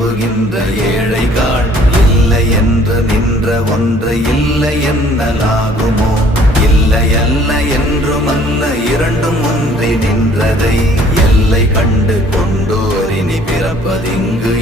விரும்புகின்ற ஏழைகள் இல்லை என்று நின்ற ஒன்று இல்லை என்னலாகுமோ? இல்லை அல்ல என்றும் அல்ல, இரண்டும் ஒன்றி நின்றதை எல்லை கண்டு கொண்டோர் இனி பிறப்பதிங்கு